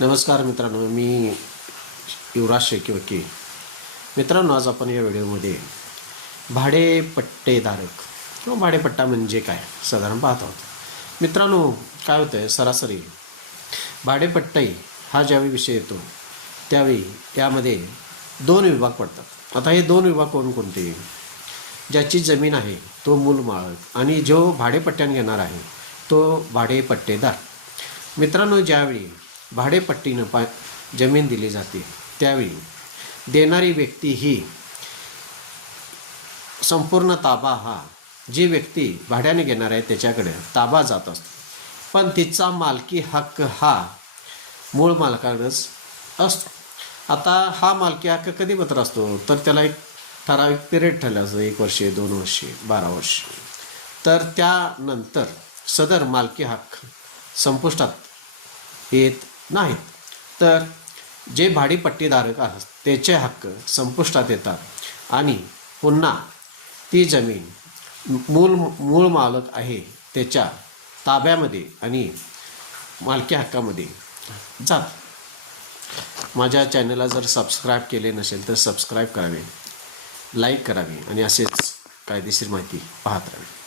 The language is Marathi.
नमस्कार मित्रांनो मी युवराज शेकी वकील. मित्रांनो आज आपण या व्हिडिओमध्ये भाडेपट्टेधारक किंवा भाडेपट्टा म्हणजे काय? साधारण पाहत आहोत. मित्रांनो काय होतं आहे सरासरी भाडेपट्टाई हा ज्यावेळी विषय येतो त्यावेळी त्यामध्ये दोन विभाग पडतात. आता हे दोन विभाग कोणकोणते ज्याची जमीन आहे तो मूल मालक आणि जो भाडेपट्ट्याने घेणार आहे तो भाडेपट्टेदार. मित्रांनो ज्यावेळी भाडेपट्टीनं पा जमीन दिली जाते. त्यावेळी देणारी व्यक्ती ही संपूर्ण ताबा हा जी व्यक्ती भाड्याने घेणार आहे त्याच्याकडे ताबा जात असतो. पण तिचा मालकी हक्क हा मूळ मालकाकडेच असतो. आता हा मालकी हक्क कधी पत्र असतो? तर त्याला एक ठराविक पिरियड ठरला असतो एक वर्षे दोन वर्षे बारा वर्षे. तर त्यानंतर सदर मालकी हक्क संपुष्टात येत नाहीत तर जे भाडीपट्टीधारक आहेत त्याचे हक्क संपुष्टात येतात आणि पुन्हा ती जमीन मूल मूळ मालक आहे त्याच्या ताब्यामध्ये आणि मालकी हक्कामध्ये जात. माझ्या चॅनलला जर सबस्क्राईब केले नसेल तर सबस्क्राईब करावे लाईक करावे आणि असेच कायदेशीर माहिती पाहत राहावी.